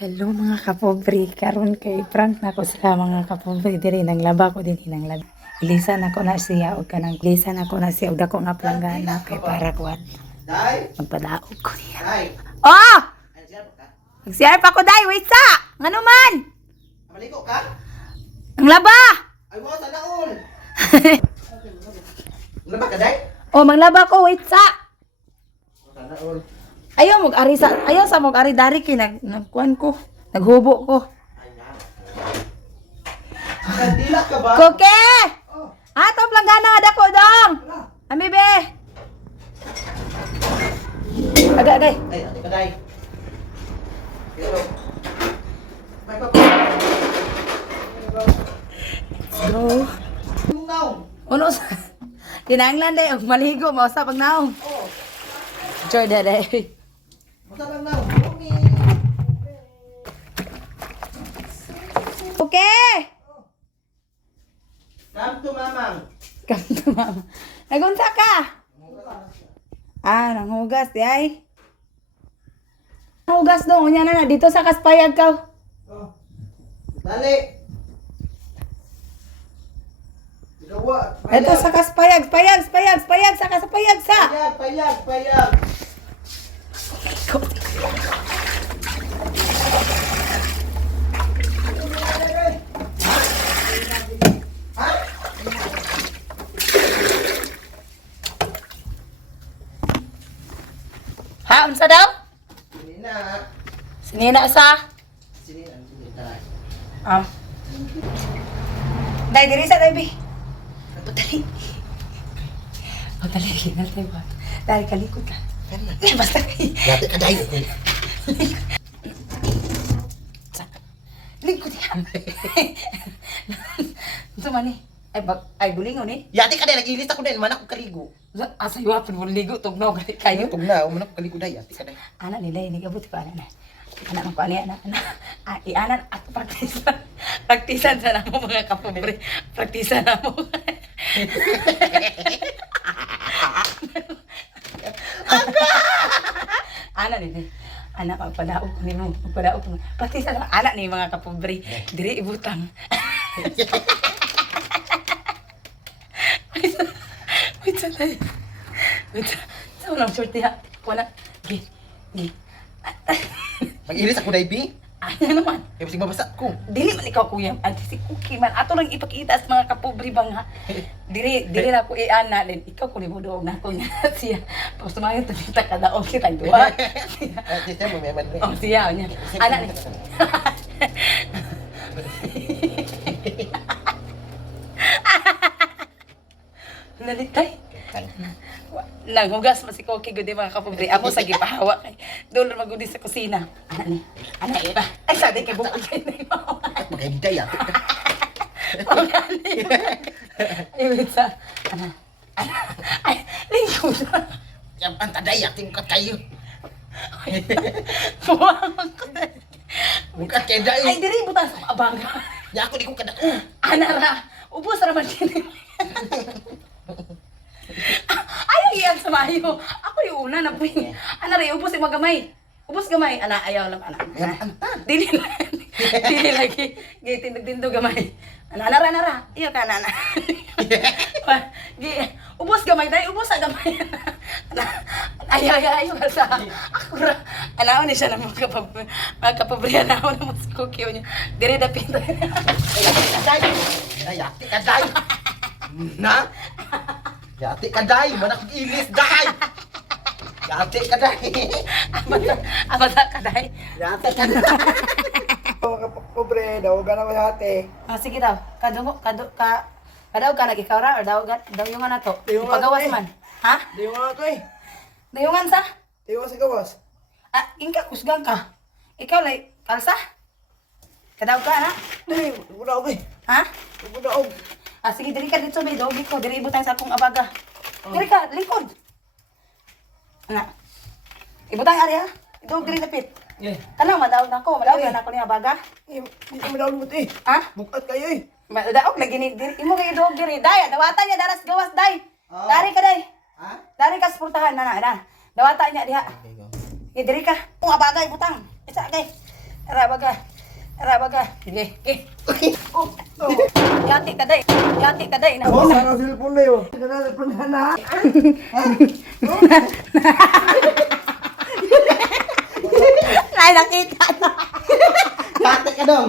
Hello mga kapobre, karon kay prank na ko sila mga kapobre diri nang laba ko din hinang laba. Ilisan ako na siya og kanang ilisan ako na siya og dako nga planggana kay para kuat. Magpadaog ko niya. Oh! Nag-share pa ko dai, wait sa. Ngano man? Maligo ka? Ang laba. Ay mo sa naon. Laba ka day? Oh, manglaba ko, wait sa. Sa naon. Ayaw sa mog ari dari kay nagkuan ko. Naghubo ko. Ay na. Kandila ka ba? Koke! Oh. Ato planggana nga dako dong. Ami be. Ada. Ay, ate ka day. Hello. May papa. Go. Yung naon. Uno sa kinahanglan day og maligo mao sa pagnaong. Oh. Joy day. Masa lang naon. Umi. Okay. Come to mamang. Come to mama. Nagunsa ka? Nanghugas di ay. Nanghugas dong unya na dito sa kaspayag ka. Oh. Dali. Gawa. Ito sa kaspayag, spayag sa kaspayag sa. Payag. Ha, unsa daw? Sini na. Sinina sa. Sini tara. Dai diri sa dai bi. Putali. Putali na tayo ba? Dari kalikod ka. Basta kay. Dati ka day. Likod yan. Ito man eh. Ay bulingon eh. Yati ka day nagilis ako din man ako kaligo. Asa yung hapon mo ligo tugnaw gali kayo. Tug na, man ako kaligo day yati ka day. Anak nila ini gabut ko anak na. Anak mo ko anak. Ianan at praktisan sa namo mga kapobre. Praktisan namo. Anak nila. Anak magpadaog ko nimo, magpadaog ko. Praktisan na anak ni mga kapobre. Diri ibutang. Wait sa tayo. Wait sa. Sa walang short niya. Wala. Gi. Mag-ilis ako day bi. Ano naman? Kaya bisig mabasa ko. Dili man ikaw kuya. Anti si Cookie man. Ato lang ipakita sa mga kapobre bang ha. Dili na ko iana. Ikaw ko ni mo doog na ko nga siya. Pag sumayon to kita kadaog kita duwa. Siya mo may madre. Oh siya niya. Anak ni. Nalitay. Nanghugas man si Cookie gudi mga kapobre. Amo sa gipahawa kay dulor magudi sa kusina. Anak ni. Anak iba. Ay sabi kay bukod kay na mo. Maganda yati. Ay wait sa. Ay lingkod. Yang pantaday yati mukat kayo. Buwang ko. Mukat kayo day. Ay diri butas sa abangga. Ya ako di ko kada. Ana ra. Ubos ra man kini. Ayaw iyan sa mayo. Ako yung una na po yun. Ana rin, ubos yung magamay. Ubos gamay. Ana, ayaw lang, ana. Dili lagi. Tindog gamay. Ana ra. Iyo ka, ana. Ubos gamay, dahil ubos sa gamay. Ayaw ka sa. Ako ra. Anaw ni siya na mga kapabriyan na ako na mas kukyo niya. Dire da pinto. Yati ka day. Na? Yati ka day, man ako ilis day. Yati ka day. Amata ka dahil. Yati ka day. Pobre, daw ka naman yati. Sige daw. Kadaw ka nag-ikaw ra or daw yung na to. Dayungan Pagawas to eh. man. Ha? Di mo nga ko eh. Dayungan sa? Di mo sa gawas. Ingka kusgang ka. Ikaw lay kalsa? Kadaw ka na? Di, wala ako eh. Ha? Wala ako. Sige diri ka dito may dogi ko. Diri ibutang sa akong abaga. Diri ka, likod. Ana. Ibutang ari ha. Idog diri lapit. Yeah. Kanang madawag na ako. Madawag na ako ni abaga. Hindi ko madawag mo ito eh. Ha? Bukat kayo eh. Madaog lagi ni diri. Imo kay dog diri. Day, dawatan niya daras gawas day. Oh. Dari ka day. Ha? Dari ka sa portahan na. Dawatan niya diha. Okay, go. Diri ka. Kung abaga ibutang. Isa kay. Tara Sige, Yati ka day. Yati ka day. Oh, sana cellphone na yun. Panghana. Ay, nakita na. Yate ka dong.